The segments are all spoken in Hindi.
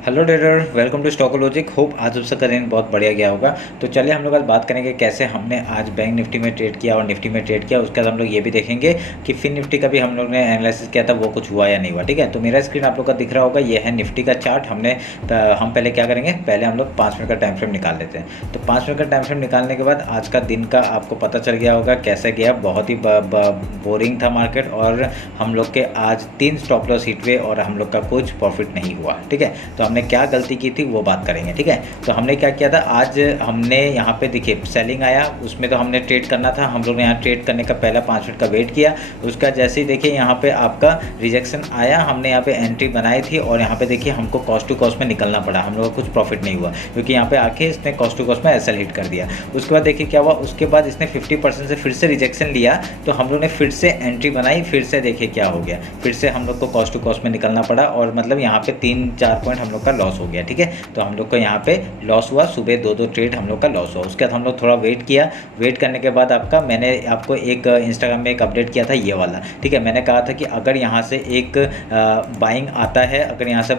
Hello trader, welcome to Stockologic. Hope आज सबसे का दिन बहुत बढ़िया गया होगा। तो चलिए हम लोग आज बात करेंगे कैसे हमने आज बैंक निफ्टी में ट्रेड किया और निफ्टी में ट्रेड किया। उसके बाद हम लोग ये भी देखेंगे कि फिन निफ्टी का भी हम लोग ने एनालिसिस किया था, वो कुछ हुआ या नहीं हुआ। ठीक है, तो मेरा स्क्रीन आप लोग का दिख रहा होगा, ये है निफ्टी का चार्ट। हम पहले क्या करेंगे, पहले हम लोग 5 मिनट का टाइम फ्रेम निकाल लेते हैं। तो 5 मिनट का टाइम फ्रेम निकालने के बाद आज का दिन का आपको पता चल गया होगा कैसे गया। बहुत ही बोरिंग था मार्केट और हम लोग के आज 3 स्टॉप लॉस हिट हुए और हम लोग का कुछ प्रॉफिट नहीं हुआ। ठीक है, तो हमने क्या गलती की थी वो बात करेंगे। ठीक है, तो हमने क्या किया था, आज हमने यहाँ पे देखिए सेलिंग आया, उसमें तो हमने ट्रेड करना था। हम लोग ने यहाँ ट्रेड करने का पहला 5 मिनट का वेट किया। उसका जैसे ही देखिए यहाँ पे आपका रिजेक्शन आया, हमने यहाँ पे एंट्री बनाई थी और यहाँ पे देखिए हमको कॉस्ट टू कॉस्ट में निकलना पड़ा। हम लोग का कुछ प्रॉफिट नहीं हुआ क्योंकि यहाँ पे आके इसने कॉस्ट टू कॉस्ट में एसएल हिट कर दिया। उसके बाद देखिए क्या हुआ, उसके बाद इसने 50% से फिर से रिजेक्शन लिया, तो हम लोग ने फिर से एंट्री बनाई। फिर से देखिए क्या हो गया, फिर से हम लोग को कॉस्ट टू कॉस्ट में निकलना पड़ा और मतलब यहाँ पे 3-4 पॉइंट हम लोग का लॉस हो गया। ठीक है, तो हम लोग को यहाँ पे लॉस हुआ, सुबह 2-2 ट्रेड हम लोग का लॉस हुआ। उसके बाद हम लोग थोड़ा वेट किया। वेट करने के बाद मैंने आपको एक इंस्टाग्राम में एक अपडेट किया था ये वाला। ठीक है, मैंने कहा था कि अगर यहाँ से एक बाइंग आता है, अगर यहाँ से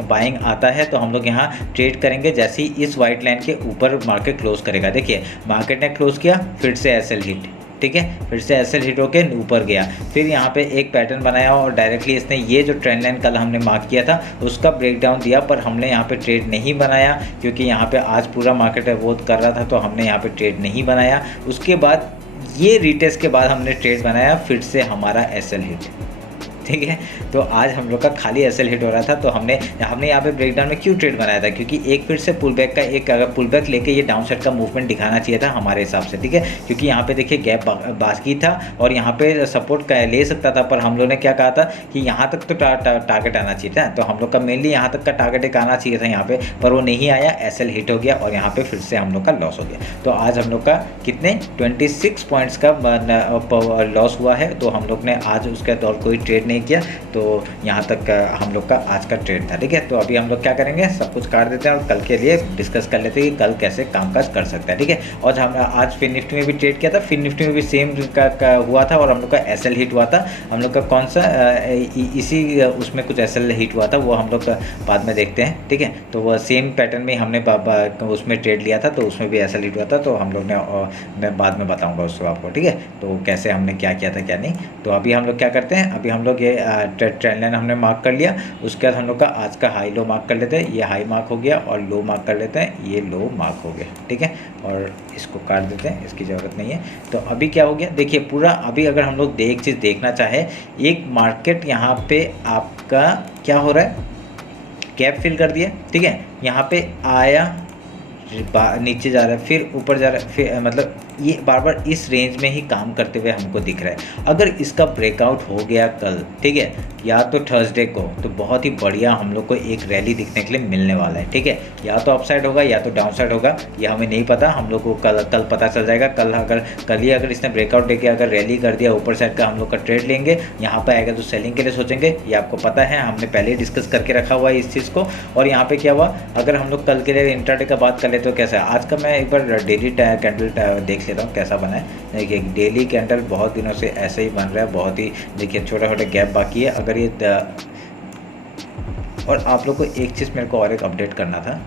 बाइंग आता है तो हम लोग यहाँ ट्रेड करेंगे जैसे ही इस वाइट लाइन के ऊपर मार्केट क्लोज करेगा। देखिए मार्केट ने क्लोज किया, फिर से एसएल हिट। ठीक है, फिर से एसएल हिट होके ऊपर गया, फिर यहाँ पे एक पैटर्न बनाया और डायरेक्टली इसने ये जो ट्रेंड लाइन कल हमने मार्क किया था उसका ब्रेकडाउन दिया, पर हमने यहाँ पे ट्रेड नहीं बनाया क्योंकि यहाँ पे आज पूरा मार्केट अवोध कर रहा था, तो हमने यहाँ पे ट्रेड नहीं बनाया। उसके बाद ये रिटेस्ट के बाद हमने ट्रेड बनाया, फिर से हमारा एसएल हिट। ठीक है, तो आज हम लोग का खाली एसएल हिट हो रहा था, तो हमने यहाँ पे ब्रेकडाउन में क्यों ट्रेड बनाया था, क्योंकि एक फिर से पुल बैक का एक अगर पुल बैक लेके ये डाउन साइड का मूवमेंट दिखाना चाहिए था हमारे हिसाब से। ठीक है, क्योंकि यहाँ पे देखिए गैप बाकी था और यहाँ पे सपोर्ट ले सकता था, पर हम लोग ने क्या कहा था कि यहाँ तक तो टारगेट आना चाहिए था। तो हम लोग का मेनली यहाँ तक का टारगेट एक आना चाहिए था यहाँ पे, पर वो नहीं आया, एसएल हिट हो गया और यहाँ पे फिर से हम लोग का लॉस हो गया। तो आज हम लोग का कितने 26 पॉइंट्स का लॉस हुआ है। तो हम लोग ने आज उसके दौर कोई ट्रेड नहीं किया, तो यहाँ तक हम लोग का आज का ट्रेड था। ठीक है, तो अभी हम लोग क्या करेंगे, सब कुछ काट देते हैं और कल के लिए डिस्कस कर लेते हैं कि कल कैसे कामकाज कर सकते हैं। ठीक है, और हम आज फिन निफ्टी में भी ट्रेड किया था, फिन निफ्टी में भी सेम का हुआ था और हम लोग का एसएल हिट हुआ था। हम लोग का कौन सा इसी उसमें कुछ एसएल हिट हुआ था, वो हम लोग बाद में देखते हैं। ठीक है, तो वह सेम पैटर्न में हमने उसमें ट्रेड लिया था, तो उसमें भी एसएल हिट हुआ था, तो हम लोग ने मैं बाद में बताऊँगा उसको आपको। ठीक है, तो कैसे हमने क्या किया था क्या नहीं। तो अभी हम लोग क्या करते हैं, अभी हम लोग ये ट्रेंड लाइन हमने मार्क कर लिया। उसके बाद हम लोग का आज का हाई लो मार्क कर लेते हैं, ये हाई मार्क हो गया, और लो मार्क कर लेते हैं, ये लो मार्क हो गया। ठीक है, और इसको काट देते हैं, इसकी ज़रूरत नहीं है। तो अभी क्या हो गया, देखिए पूरा अभी अगर हम लोग एक चीज़ देखना चाहे, एक मार्केट यहाँ पे आपका क्या हो रहा है, गैप फिल कर दिया। ठीक है, यहाँ पे आया, नीचे जा रहा है, फिर ऊपर जा रहा है, फिर मतलब ये बार बार इस रेंज में ही काम करते हुए हमको दिख रहा है। अगर इसका ब्रेकआउट हो गया कल, ठीक है, या तो थर्सडे को, तो बहुत ही बढ़िया हम लोग को एक रैली दिखने के लिए मिलने वाला है। ठीक है, या तो अपसाइड होगा या तो डाउन साइड होगा, ये हमें नहीं पता, हम लोग को कल पता चल जाएगा। कल ही अगर इसने ब्रेकआउट देके अगर रैली कर दिया ऊपर साइड का, हम लोग का ट्रेड लेंगे। यहाँ पर आएगा तो सेलिंग के लिए सोचेंगे, ये आपको पता है, हमने पहले ही डिस्कस करके रखा हुआ है इस चीज़ को। और यहाँ पे क्या हुआ, अगर हम लोग कल के लिए इंट्राडे का बात कर ले तो कैसा है, आज का मैं एक बार डेली कैंडल देख लेता हूँ कैसा बना है। देखिए डेली कैंडल बहुत दिनों से ऐसे ही बन रहा है, बहुत ही देखिए छोटा छोटा गैप बाकी है। अगर ये और आप लोग को एक चीज़ मेरे को और एक अपडेट करना था,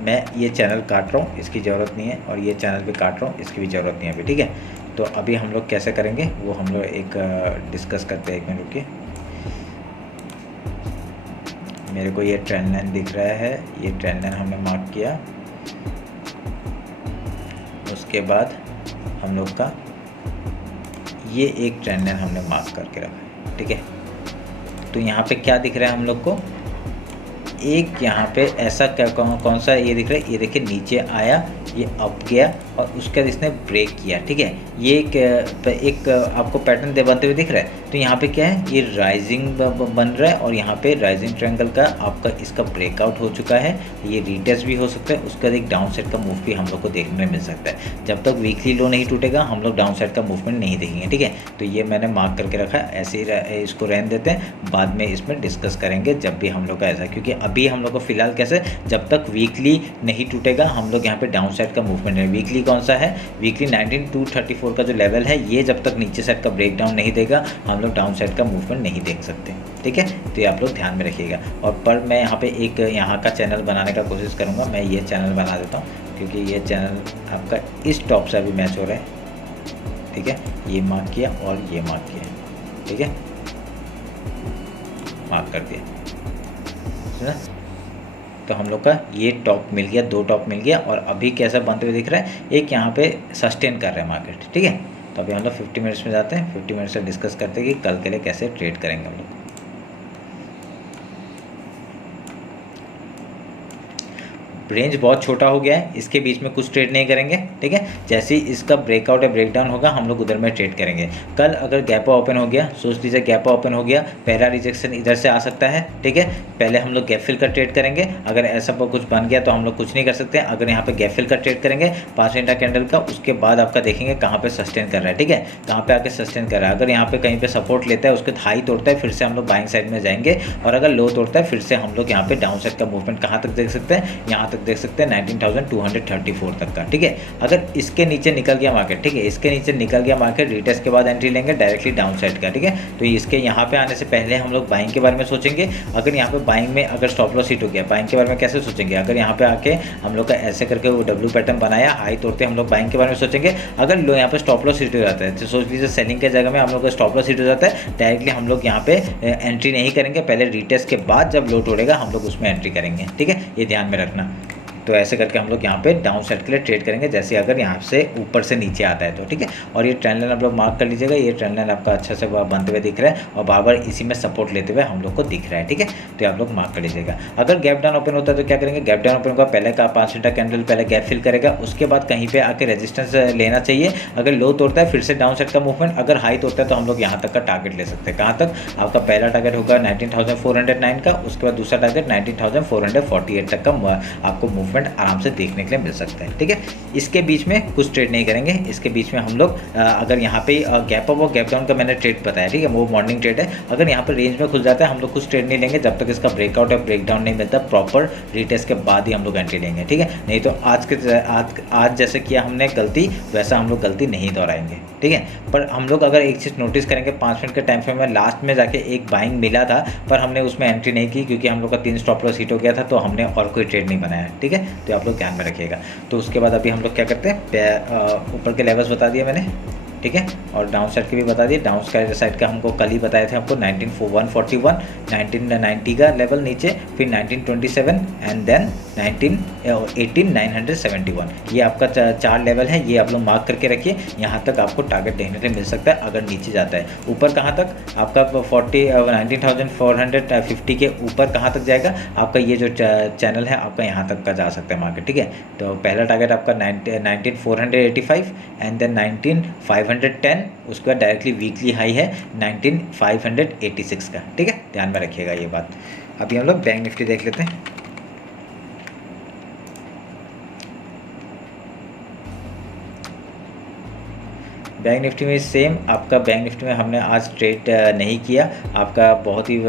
मैं ये चैनल काट रहा हूँ, इसकी ज़रूरत नहीं है, और ये चैनल भी काट रहा हूँ, इसकी भी ज़रूरत नहीं है अभी। ठीक है, तो अभी हम लोग कैसे करेंगे वो हम लोग एक डिस्कस करते हैं। एक मिनट रुकिए, मेरे को ये ट्रेंड लाइन दिख रहा है, ये ट्रेंड लाइन हमने मार्क किया। उसके बाद हम लोग का ये एक ट्रेंड लाइन हमने मार्क करके रखा है। ठीक है, तो यहाँ पे क्या दिख रहा है हम लोग को, एक यहाँ पे ऐसा क्या कौन सा ये दिख रहा है, ये देखिए नीचे आया, ये अप गया और उसके बाद इसने ब्रेक किया। ठीक है, ये एक आपको पैटर्न बनते हुए दिख रहा है। तो यहाँ पे क्या है, ये राइजिंग बन रहा है और यहाँ पे राइजिंग ट्रायंगल का आपका इसका ब्रेकआउट हो चुका है। ये रीटेस्ट भी हो सकता है, उसका एक डाउन साइड का मूव भी हम लोग को देखने में मिल सकता है। जब तक वीकली लो नहीं टूटेगा हम लोग डाउन साइड का मूवमेंट नहीं देखेंगे। ठीक है, तो ये मैंने मार्क करके रखा है, ऐसे ही इसको रहने देते हैं, बाद में इसमें डिस्कस करेंगे जब भी हम लोग का ऐसा, क्योंकि अभी हम लोग को फिलहाल कैसे, जब तक वीकली नहीं टूटेगा हम लोग यहाँ पे डाउन साइड का मूवमेंट है। वीकली कौन सा है, वीकली 19234 का जो लेवल है, ये जब तक नीचे साइड का ब्रेकडाउन नहीं देगा हम लोग डाउन साइड का मूवमेंट नहीं देख सकते। ठीक है, तो ये आप लोग ध्यान में रखिएगा। और पर मैं यहाँ पे एक यहाँ का चैनल बनाने का कोशिश करूँगा, मैं ये चैनल बना देता हूँ क्योंकि ये चैनल आपका इस टॉप से अभी मैच हो रहा है। ठीक है, ये मार्क किया और ये मार्क किया। ठीक है, मार्क कर दिया, सुना। तो हम लोग का ये टॉप मिल गया, 2 टॉप मिल गया और अभी कैसा बनते हुए दिख रहा है, एक यहाँ पे सस्टेन कर रहा है मार्केट। ठीक है, तो अभी हम लोग 50 मिनट्स में जाते हैं, 50 मिनट्स से डिस्कस करते हैं कि कल के लिए कैसे ट्रेड करेंगे हम लोग। रेंज बहुत छोटा हो गया है, इसके बीच में कुछ ट्रेड नहीं करेंगे। ठीक है, जैसे ही इसका ब्रेकआउट या ब्रेकडाउन होगा हम लोग उधर में ट्रेड करेंगे। कल अगर गैप ओपन हो गया, सोच लीजिए गैप ओपन हो गया, पहला रिजेक्शन इधर से आ सकता है। ठीक है, पहले हम लोग गैप फिल का ट्रेड करेंगे, अगर ऐसा कुछ बन गया तो हम लोग कुछ नहीं कर सकते। अगर यहाँ पे गैप फिल का ट्रेड करेंगे 5 घंटा कैंडल का, उसके बाद आपका देखेंगे कहाँ पे सस्टेन कर रहा है। ठीक है, कहाँ पे आके सस्टेन कर रहा है, अगर यहाँ पे कहीं पे सपोर्ट लेता है, उसके हाई तोड़ता है, फिर से हम लोग बाइंग साइड में जाएंगे, और अगर लो तोड़ता है फिर से हम लोग यहाँ पे डाउन साइड का मूवमेंट कहाँ तक देख सकते हैं, यहाँ तक देख सकते हैं 19,234 तक का। ठीक है, अगर इसके नीचे निकल गया मार्केट, ठीक है, इसके नीचे निकल गया मार्केट, रिटेस्ट के बाद एंट्री लेंगे डायरेक्टली डाउन साइड का। ठीक है, तो इसके यहाँ पे आने से पहले हम लोग बाइंग के बारे में सोचेंगे। अगर यहाँ पे बाइंग में अगर स्टॉप लॉस हिट हो गया, बाइंग के बारे में कैसे सोचेंगे, अगर यहाँ पे आके हम लोग का ऐसे करके वो डब्ल्यू पैटर्न बनाया, हाई तोड़ते हम लोग बाइंग के बारे में सोचेंगे। अगर लो यहाँ पे स्टॉप लॉस हिट हो जाता है तो सोच लीजिए सेलिंग के जगह में हम लोग का स्टॉप लॉस हिट हो जाता है, डायरेक्टली हम लोग यहाँ पे एंट्री नहीं करेंगे, पहले रिटेस्ट के बाद जब लो तोड़ेगा हम लोग उसमें एंट्री करेंगे। ठीक है, ये ध्यान में रखना। तो ऐसे करके हम लोग यहाँ पे डाउन साइड के लिए ट्रेड करेंगे, जैसे अगर यहाँ से ऊपर से नीचे आता है तो। ठीक है, और ये ट्रेंड लाइन आप लोग मार्क कर लीजिएगा, ये ट्रेंड लाइन आपका अच्छा से बनते हुए दिख रहा है और बार बार इसी में सपोर्ट लेते हुए हम लोग को दिख रहा है। ठीक है, तो ये आप लोग मार्क कर लीजिएगा। अगर गैप डाउन ओपन होता है तो क्या करेंगे, गैप डाउन ओपन होगा, पहले का 5 घंटा कैंडल पहले गैप फिल करेगा, उसके बाद कहीं पे आके रेजिस्टेंस लेना चाहिए। अगर लो तोड़ता है फिर से डाउन साइड का मूवमेंट, अगर हाई तोड़ता है तो हम लोग यहाँ तक का टारगेट ले सकते हैं। कहाँ तक, आपका पहला टारगेट होगा 19,409 का, उसके बाद दूसरा टारगेट 19,448 तक का आपको मूवमेंट आराम से देखने के लिए मिल सकता है। ठीक है, इसके बीच में कुछ ट्रेड नहीं करेंगे। इसके बीच में हम लोग अगर यहाँ पे गैप अप और गैप डाउन का मैंने ट्रेड बताया, ठीक है, वो मॉर्निंग ट्रेड है। अगर यहाँ पर रेंज में खुल जाता है हम लोग कुछ ट्रेड नहीं लेंगे जब तक इसका ब्रेकआउट या ब्रेकडाउन नहीं मिलता, प्रॉपर रिटेस्ट के बाद ही हम लोग एंट्री लेंगे। ठीक है, नहीं तो आज जैसे किया हमने गलती, वैसा हम लोग गलती नहीं दोहराएंगे। ठीक है, पर हम लोग अगर एक चीज़ नोटिस करेंगे, 5 मिनट के टाइम फ्रेम में लास्ट में जाके एक बाइंग मिला था, पर हमने उसमें एंट्री नहीं की क्योंकि हम लोग का 3 स्टॉप लॉस हिट हो गया था, तो हमने और कोई ट्रेड नहीं बनाया। ठीक है, तो आप लोग ध्यान में रखिएगा। तो उसके बाद अभी हम लोग क्या करते हैं, ऊपर के लेवल्स बता दिए मैंने। ठीक है, और डाउन साइड के भी बता दिए। डाउन साइड का हमको कल ही बताए थे, हमको 19141, 1990 का लेवल नीचे, फिर 1927 एंड देन 18971। ये आपका 4 लेवल है, ये आप लोग मार्क करके रखिए। यहाँ तक आपको टारगेट देखने को मिल सकता है अगर नीचे जाता है। ऊपर कहाँ तक, आपका 19,450 के ऊपर कहाँ तक जाएगा, आपका ये जो चैनल है आपका यहाँ तक का जा सकता है मार्केट। ठीक है, तो पहला टारगेट आपका 19,485 एंड देन 19,510, उसके बाद डायरेक्टली वीकली हाई है 19,586 का। ठीक है, ध्यान में रखिएगा ये बात। अभी हम लोग बैंक निफ्टी देख लेते हैं। बैंक निफ्टी में सेम, आपका बैंक निफ्टी में हमने आज ट्रेड नहीं किया, आपका बहुत ही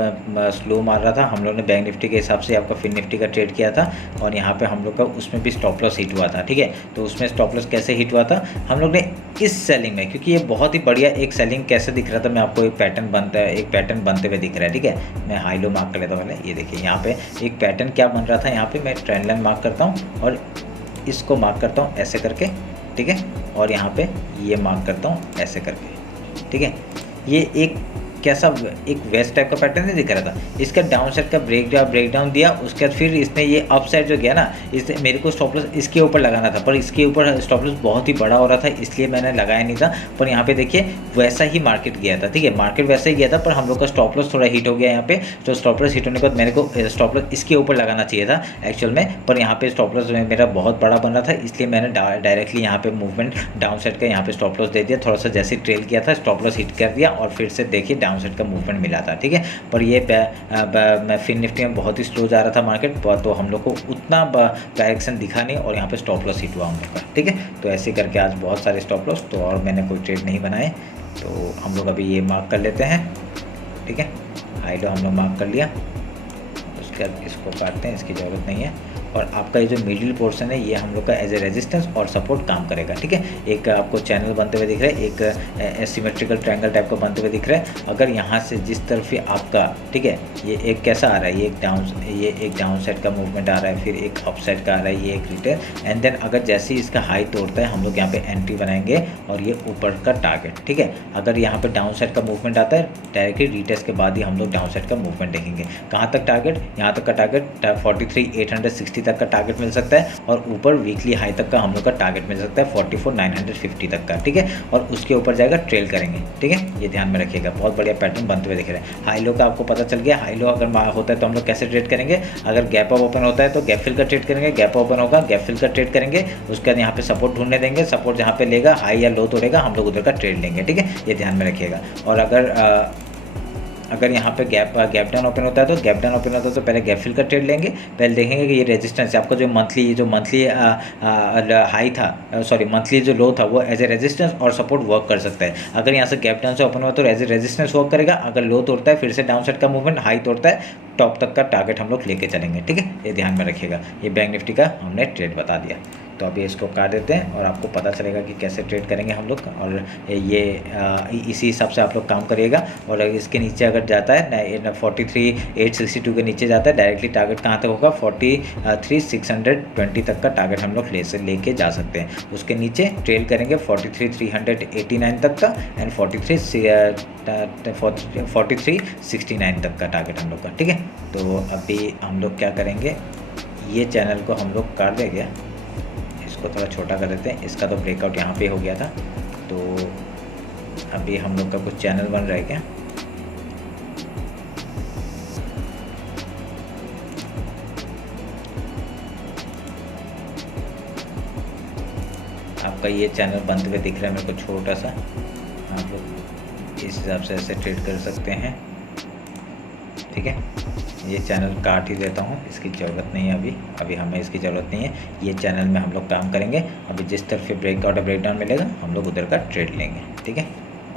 स्लो मार रहा था। हम लोग ने बैंक निफ्टी के हिसाब से आपका फिन निफ्टी का ट्रेड किया था, और यहाँ पे हम लोग का उसमें भी स्टॉप लॉस हिट हुआ था। ठीक है, तो उसमें स्टॉप लॉस कैसे हिट हुआ था, हम लोग ने इस सेलिंग में, क्योंकि ये बहुत ही बढ़िया एक सेलिंग कैसे दिख रहा था, मैं आपको एक पैटर्न बनते हुए दिख रहा है। ठीक है, मैं हाई लो मार्क कर लेता हूँ पहले। ये देखिए यहाँ पे एक पैटर्न क्या बन रहा था, यहाँ पे मैं ट्रेंड लाइन मार्क करता हूँ और इसको मार्क करता हूँ ऐसे करके। ठीक है, और यहाँ पे ये मार्क करता हूँ ऐसे करके। ठीक है, ये एक कैसा एक वेस्ट टाइप का पैटर्न नहीं दिख रहा था, इसका डाउन साइड का ब्रेकडाउन दिया, उसके बाद फिर इसने ये अप साइड जो गया ना, इसने मेरे को स्टॉप लॉस इसके ऊपर लगाना था, पर इसके ऊपर स्टॉप लॉस बहुत ही बड़ा हो रहा था, इसलिए मैंने लगाया नहीं था। पर यहाँ पे देखिए वैसा ही मार्केट गया था। ठीक है, मार्केट वैसा ही गया था, पर हम लोग का स्टॉप लॉस थोड़ा हिट हो गया यहाँ पे। तो स्टॉप लॉस हिट होने के बाद मेरे को स्टॉप लॉस इसके ऊपर लगाना चाहिए था एक्चुअल में, पर यहाँ पे स्टॉप लॉस मेरा बहुत बड़ा बन रहा था, इसलिए मैंने डायरेक्टली यहाँ पे मूवमेंट डाउन साइड का यहाँ पे स्टॉप लॉस दे दिया। थोड़ा सा जैसे ट्रेल किया था, स्टॉप लॉस हिट कर दिया और फिर से देखिए डाउन साइड का मूवमेंट मिला था। ठीक है, पर ये फिन निफ्टी में बहुत ही स्लो जा रहा था मार्केट, तो हम लोग को उतना डायरेक्शन दिखा नहीं, और यहाँ पे स्टॉप लॉस हिट हुआ हम लोग का। ठीक है, तो ऐसे करके आज बहुत सारे स्टॉप लॉस, तो और मैंने कोई ट्रेड नहीं बनाए, तो हम लोग अभी ये मार्क कर लेते हैं। ठीक है, हाई लो हम लोग मार्क कर लिया, उसके बाद इसको काटते हैं, इसकी ज़रूरत नहीं है। और आपका ये जो मिडिल पोर्शन है ये हम लोग का एज ए रेजिस्टेंस और सपोर्ट काम करेगा। ठीक है, एक आपको चैनल बनते हुए दिख रहा है, एक एसिमेट्रिकल ट्रायंगल टाइप का बनते हुए दिख रहा है। अगर यहाँ से जिस तरफ ही आपका, ठीक है, ये एक कैसा आ रहा है, ये एक डाउन साइड का मूवमेंट आ रहा है, फिर एक अप साइड का आ रहा है, ये एक रिटेल, एंड देन अगर जैसे ही इसका हाई तोड़ता है हम लोग यहाँ पे एंट्री बनाएंगे और ये ऊपर का टारगेट। ठीक है, अगर यहाँ पे डाउन साइड का मूवमेंट आता है डायरेक्टली रिटेस्ट के बाद ही हम लोग डाउन साइड का मूवमेंट देखेंगे। कहाँ तक टारगेट, यहाँ तक का टारगेट 43,860 तक का टारगेट मिल सकता है, और ऊपर वीकली हाई तक का हम लोग का टारगेट मिल सकता है 44,950 तक का। ठीक है, और उसके ऊपर जाएगा ट्रेल करेंगे। ठीक है, ये ध्यान में रखिएगा, बहुत बढ़िया पैटर्न बनते हुए दिख रहे हैं। हाई लो का आपको पता चल गया, हाई लो अगर होता है तो हम लोग कैसे ट्रेड करेंगे, अगर गैप अप ओपन होता है तो गैप फिल का ट्रेड करेंगे, गैप ओपन होगा गैप फिल का ट्रेड करेंगे, उसके बाद यहाँ पे सपोर्ट ढूंढने देंगे, सपोर्ट जहाँ पे लेगा हाई या लो तोड़ेगा हम लोग उधर का ट्रेड लेंगे। ठीक है, ये ध्यान में रखिएगा। और अगर यहाँ पे गैप डाउन ओपन होता है तो गैप डाउन ओपन होता है तो पहले गैप फिल का ट्रेड लेंगे, पहले देखेंगे कि ये रेजिस्टेंस है आपका जो मंथली हाई था, सॉरी मंथली जो लो था वो एज ए रेजिस्टेंस और सपोर्ट वर्क कर सकता है। अगर यहाँ से गैप डाउन से ओपन हुआ तो एज ए रेजिस्टेंस वर्क करेगा, अगर लो तोड़ता है फिर से डाउन साइड का मूवमेंट, हाई तोड़ता है टॉप तक का टारगेट हम लोग लेके चलेंगे। ठीक है, ये ध्यान में रखिएगा। ये बैंक निफ्टी का हमने ट्रेड बता दिया, तो अभी इसको काट देते हैं और आपको पता चलेगा कि कैसे ट्रेड करेंगे हम लोग, और ये इसी हिसाब से आप लोग काम करिएगा। और इसके नीचे अगर जाता है 43,862 के नीचे जाता है, डायरेक्टली टारगेट कहाँ तक होगा 43,620 तक का टारगेट हम लोग लेके जा सकते हैं। उसके नीचे ट्रेल करेंगे 43,389 तक का एंड 43,69 तक का टारगेट हम लोग का। ठीक है, तो अभी हम लोग क्या करेंगे, ये चैनल को हम लोग काट देंगे, इसको थोड़ा छोटा कर देते हैं। इसका तो ब्रेकआउट यहाँ पे हो गया था, तो अभी हम लोग का कुछ चैनल बन रहा है क्या, आपका ये चैनल बनते हुए दिख रहा है मेरे को छोटा सा, आप लोग इस हिसाब से ऐसे ट्रेड कर सकते हैं। ठीक है, ये चैनल काट ही देता हूँ, इसकी ज़रूरत नहीं है अभी हमें इसकी ज़रूरत नहीं है। ये चैनल में हम लोग काम करेंगे, अभी जिस तरफ ब्रेकआउट या ब्रेकडाउन मिलेगा हम लोग उधर का ट्रेड लेंगे। ठीक है,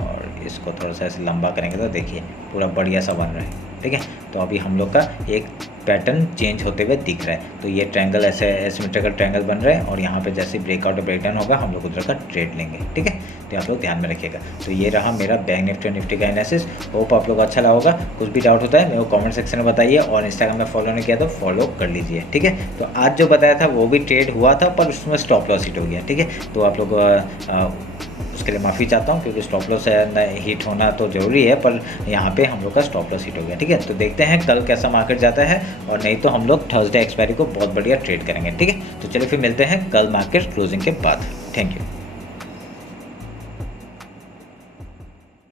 और इसको थोड़ा सा ऐसे लंबा करेंगे तो देखिए पूरा बढ़िया सा बन रहा है। ठीक है, तो अभी हम लोग का एक पैटर्न चेंज होते हुए दिख रहा है, तो ये ट्रायंगल ऐसे एसिमेट्रिकल ट्रायंगल बन रहा है, और यहाँ पे जैसे ब्रेकआउट और ब्रेकडाउन होगा हम लोग उधर का ट्रेड लेंगे। ठीक है, तो आप लोग ध्यान में रखिएगा। तो ये रहा मेरा बैंक निफ्टी और निफ्टी का एनालिसिस, होप आप लोग अच्छा लगा होगा। कुछ भी डाउट होता है मेरे को कमेंट सेक्शन में बताइए, और इंस्टाग्राम में फॉलो नहीं किया तो फॉलो कर लीजिए। ठीक है, तो आज जो बताया था वो भी ट्रेड हुआ था पर उसमें स्टॉप लॉस हिट हो गया। ठीक है, तो आप लोग उसके लिए माफ़ी चाहता हूँ, क्योंकि स्टॉप लॉस हिट होना तो ज़रूरी है, पर यहाँ पे हम लोग का स्टॉप लॉस हिट हो गया। ठीक है, तो देखते हैं कल कैसा मार्केट जाता है, और नहीं तो हम लोग थर्सडे एक्सपायरी को बहुत बढ़िया ट्रेड करेंगे। ठीक है, तो चलिए फिर मिलते हैं कल मार्केट क्लोजिंग के बाद। Thank you.